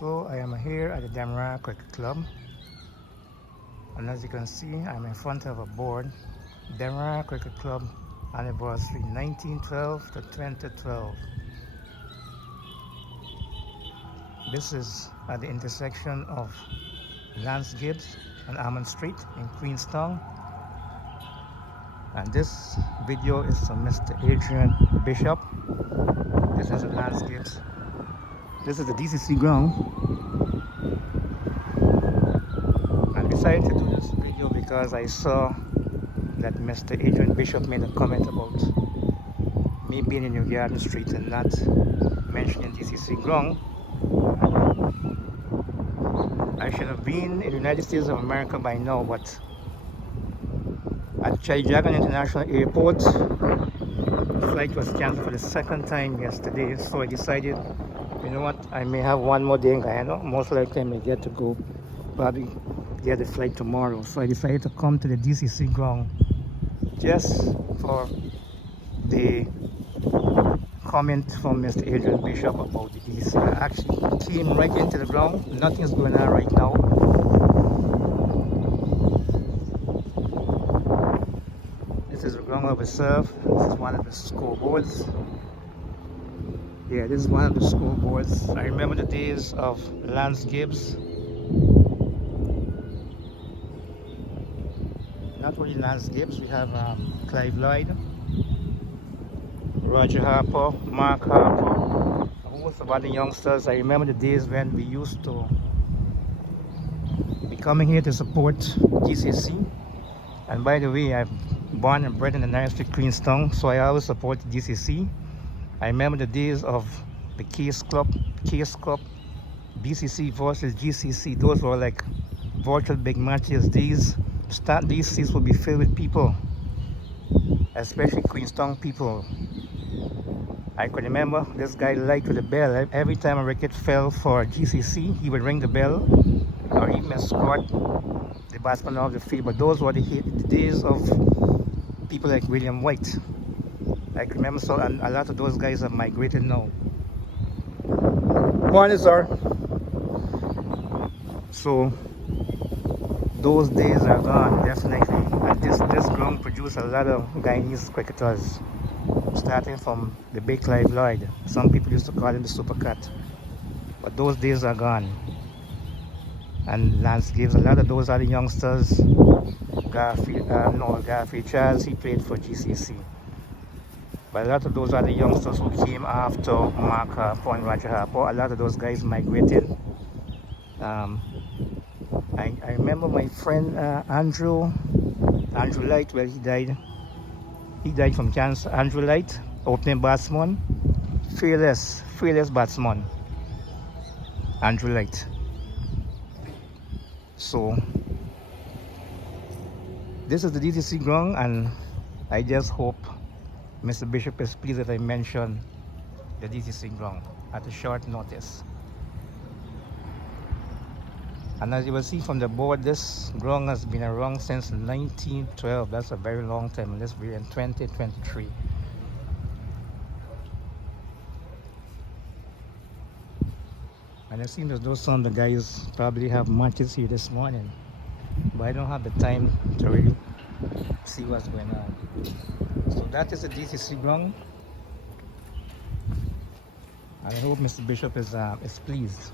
So I am here at the ADRIAN Cricket Club, and as you can see, I'm in front of a board. ADRIAN Cricket Club anniversary 1912 to 2012. This is at the intersection of Lance Gibbs and Almond Street in Queenstown. And this video is from Mr. Adrian Bishop. This is Lance Gibbs. This is the DCC Ground. I decided to do this video because I saw that Mr. Adrian Bishop made a comment about me being in New Garden Street and not mentioning DCC Ground. I should have been in the United States of America by now, but at Georgetown International Airport, the flight was cancelled for the second time yesterday, so I decided, you know what, I may have one more day in Guyana. Most likely I may get to go, probably get the flight tomorrow. So I decided to come to the DCC Ground just for the comment from Mr. Adrian Bishop about the DCC. I actually came right into the ground. Nothing's going on right now. This is the ground where we serve. This is one of the scoreboards. Yeah, this is one of the scoreboards. I remember the days of Lance Gibbs. Not only Lance Gibbs, we have Clive Lloyd, Roger Harper, Mark Harper, a host of other youngsters. I remember the days when we used to be coming here to support DCC. And by the way, I'm born and bred in the 9th Street, Queenstown, so I always support DCC. I remember the days of the Case Cup, BCC versus GCC. Those were like virtual big matches. These seats will be filled with people, especially Queenstown people. I could remember this guy liked with the bell. Every time a wicket fell for GCC, he would ring the bell or even escort the batsman off the field. But those were the days of people like William White. I can remember, so a lot of those guys have migrated now. Morning, sir. So those days are gone, definitely. And this ground produced a lot of Guyana'S cricketers, starting from the big Clive Lloyd. Some people used to call him the Super Cat. But those days are gone. And Lance Gibbs, a lot of those other youngsters, Garfield Charles, he played for GCC. But a lot of those other youngsters who came after Mark Harper and Roger Harper, a lot of those guys migrated. I remember my friend Andrew Light. Well, he died from cancer. Andrew Light, opening batsman, fearless batsman, Andrew Light. So this is the DCC Ground, and I just hope Mr. Bishop is pleased that I mentioned the DCC Ground at a short notice. And as you will see from the board, this ground has been around since 1912. That's a very long time. Let's be in 2023. And it seems as though some of the guys probably have matches here this morning, but I don't have the time to really see what's going on. So that is the DCC Ground, and I hope Mr. Bishop is pleased.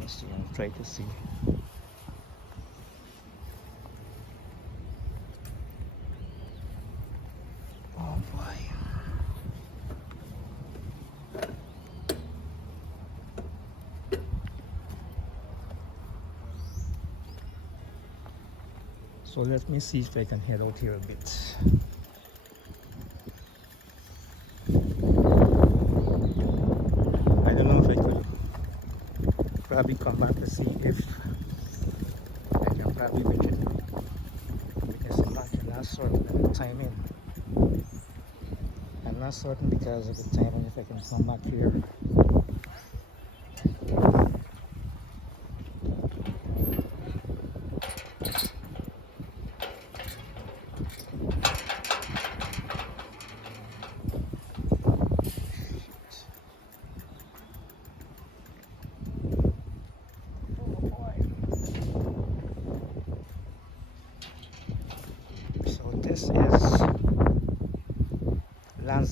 Let's see, I'll try to see. Oh boy. So let me see if I can head out here a bit. I don't know if I could probably come back to see if I can probably make it, because I'm not certain of the timing. I'm not certain because of the timing if I can come back here.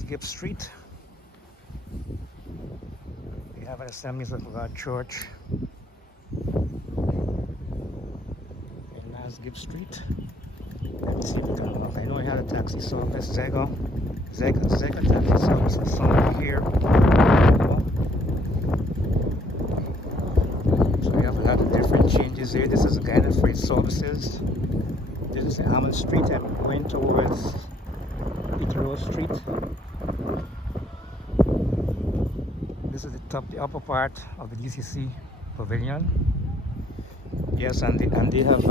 Gibb Street. We have an Assemblies of God Church in Gibb Street. Let me see if we can walk. I know I had a taxi service, Zega taxi service is somewhere here. So we have a lot of different changes here. This is Guyana Freight Services. This is Almond Street. I'm going towards Peter Rose Street. This is the upper part of the DCC Pavilion. Yes, and they have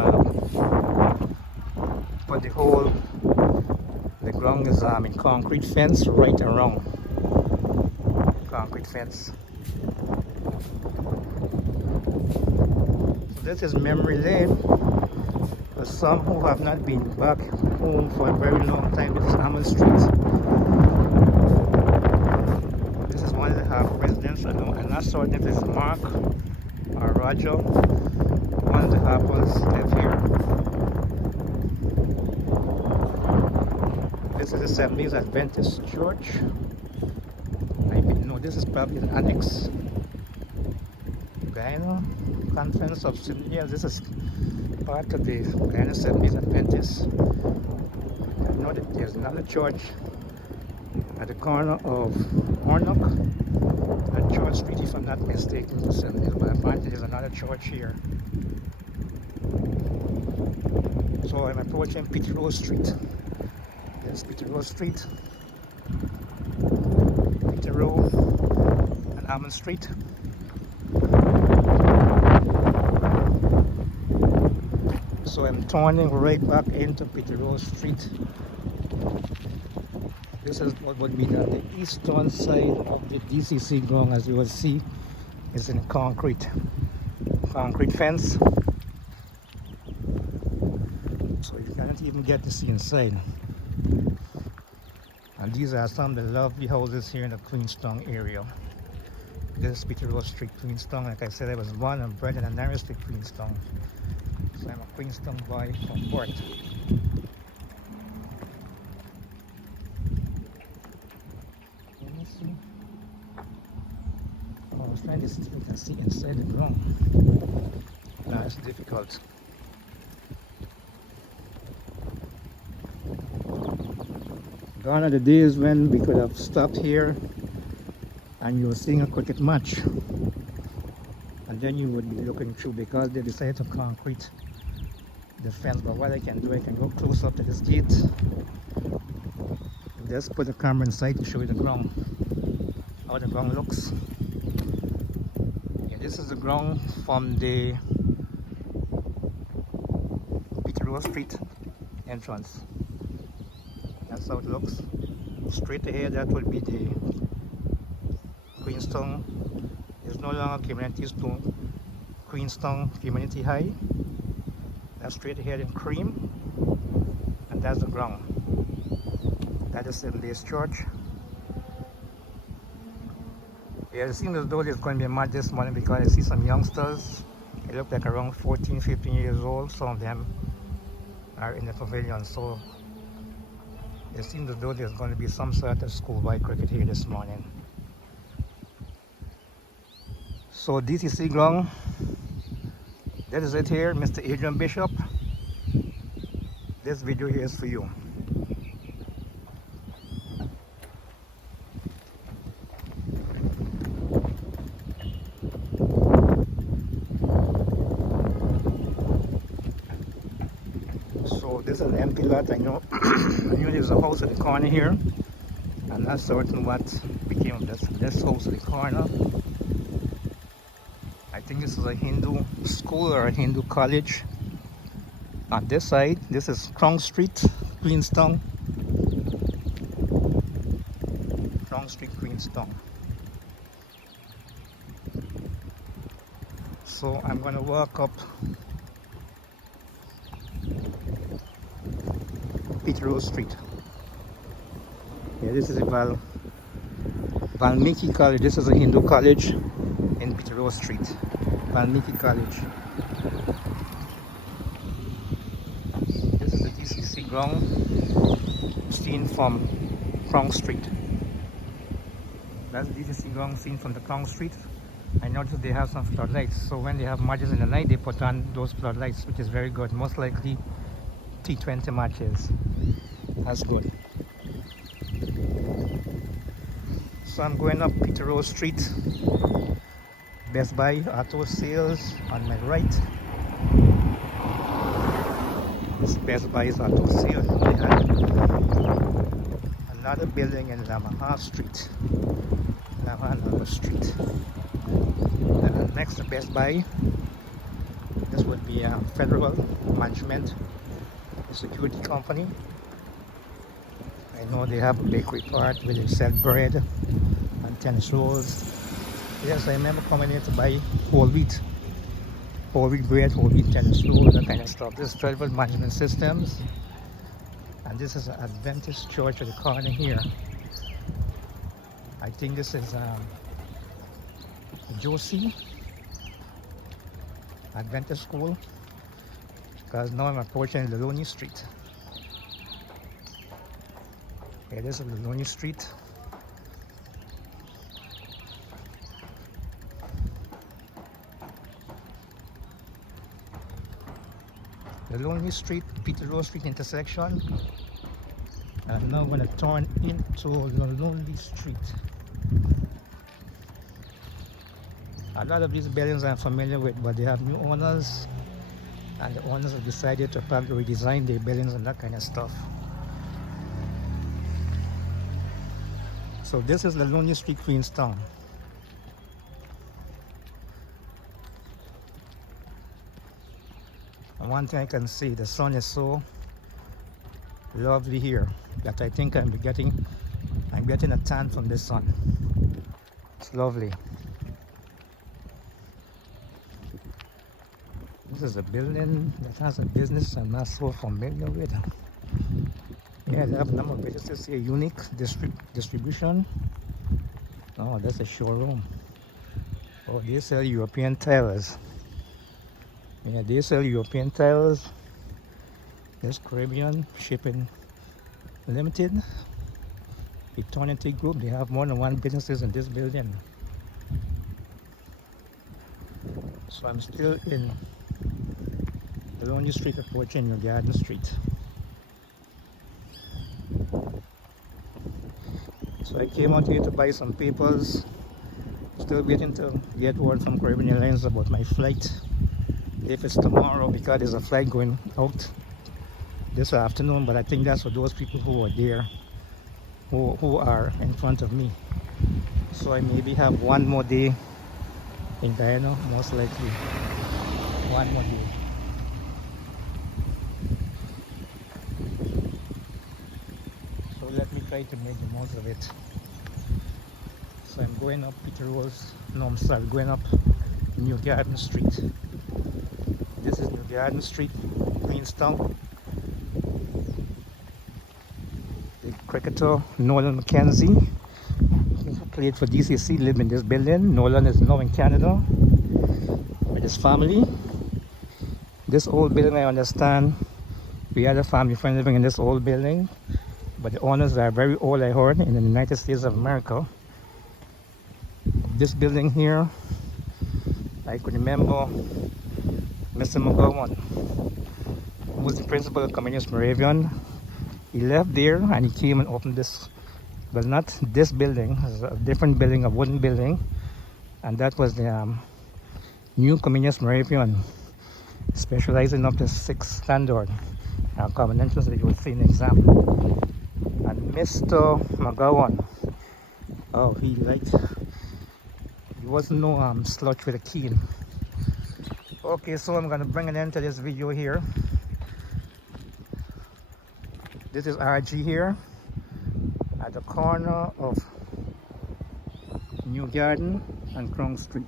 put the ground is in concrete fence right around. Concrete fence. So this is memory lane. For some who have not been back home for a very long time, this is Almond Street. This is one of the residents. I'm not certain if it's Mark or Roger. One of the Harpers live here. This is Assemblies Adventist Church. No, this is probably an annex. Guyana Conference of Sydney. This is part of the Guyana Assemblies Adventist. I know that there's another church at the corner of Ornock and Church Street, if I'm not mistaken, but apparently there's another church here. So I'm approaching Peter Rose Street. There's Peter Rose Street, Peter Row, and Almond Street. So I'm turning right back into Peter Rose Street. This is what would be the eastern side of the DCC ground. As you will see, it's in concrete fence. So you cannot even get to see inside. And these are some of the lovely houses here in the Queenstown area. This is Peter Rose Street, Queenstown. Like I said, I was born and bred in Narrow Street, Queenstown. So I'm a Queenstown boy from birth. Let me see. Oh, I was trying to see if you can see inside the ground. No, it's difficult. Gone are the days when we could have stopped here and you were seeing a cricket match, and then you would be looking through, because they decided to concrete the fence. But what I can do, I can go close up to this gate. Just put the camera inside to show you the ground, how the ground looks. Yeah, this is the ground from the Peter Rose Street entrance. That's how it looks. Straight ahead, that will be the Queenstown. It's no longer Community School. Queenstown Community High. That's straight ahead in cream. And that's the ground. That is in this church. Yeah, it seems as though there's going to be a match this morning, because I see some youngsters. They look like around 14, 15 years old. Some of them are in the pavilion. So it seems as though there's going to be some sort of schoolboy cricket here this morning. So DCC Ground, that is it here, Mr. Adrian Bishop. This video here is for you. So this is an empty lot. I know I knew there's a house at the corner here. I'm not certain what became of this house at the corner. I think this is a Hindu school or a Hindu college. On this side, this is Crown Street, Queenstown. Crown Street, Queenstown. So I'm gonna walk up Peter Rose Street. Yeah, this is a Valmiki College. This is a Hindu college in Peter Rose Street. Valmiki College. This is the DCC Ground seen from Crown Street. That's DCC Ground seen from the Crown Street. I noticed they have some floodlights, so when they have matches in the night, they put on those floodlights, which is very good. Most likely T20 matches. That's good. So I'm going up Peter Rose Street. Best Buy auto sales on my right. This Best Buy's auto sales. They have another building in Lamaha Street. Lamaha Street. Next to Best Buy, this would be a Federal Management Security Company. I know they have a bakery part where they sell bread and tennis rolls. Yes, I remember coming here to buy whole wheat bread, whole wheat tennis rolls, that kind of stuff. This is Federal Management Systems, and this is an Adventist church at the corner here. I think this is Josie Adventist School, because now I'm approaching Leloni Street. Okay, this is Leloni Street. Leloni Street, Peter Rose Street intersection. I'm now going to turn into Leloni Street. A lot of these buildings I'm familiar with, but they have new owners, and the owners have decided to probably redesign their buildings and that kind of stuff. So this is Leloni Street, Queenstown. And one thing I can see, the sun is so lovely here that I think I'm getting a tan from the sun. It's lovely. This is a building that has a business I'm not so familiar with. Yeah, they have a number of businesses here. Unique distribution. Oh, that's a showroom. Oh, they sell European tires. Yeah, they sell European tires. There's Caribbean Shipping Limited. Eternity Group. They have more than one businesses in this building. So I'm still in Leloni Street, approaching New Garden Street. So I came out here to buy some papers. Still waiting to get word from Caribbean Airlines about my flight. If it's tomorrow, because there's a flight going out this afternoon, but I think that's for those people who are there, who are in front of me. So I maybe have one more day in Guyana, most likely. One more day. So let me try to make the most of it. So I'm going up Peter Rose. No, I'm sorry, going up New Garden Street. This is New Garden Street, Queenstown. The cricketer Nolan McKenzie, who played for DCC, lived in this building. Nolan is now in Canada with his family. This old building, I understand, we had a family friend living in this old building, but the owners are very old, I heard, in the United States of America. This building here, I could remember Mr. McGowan, who was the principal of Communist Moravian. He left there and he came and opened this, well, not this building, a different building, a wooden building, and that was the new Communist Moravian, specializing up to 6th standard common entrance that you would see in the exam. And Mr. McGowan, oh, he wasn't no slouch with a keen. Okay, so I'm gonna bring an end to this video here. This is RG here at the corner of New Garden and Crown Street.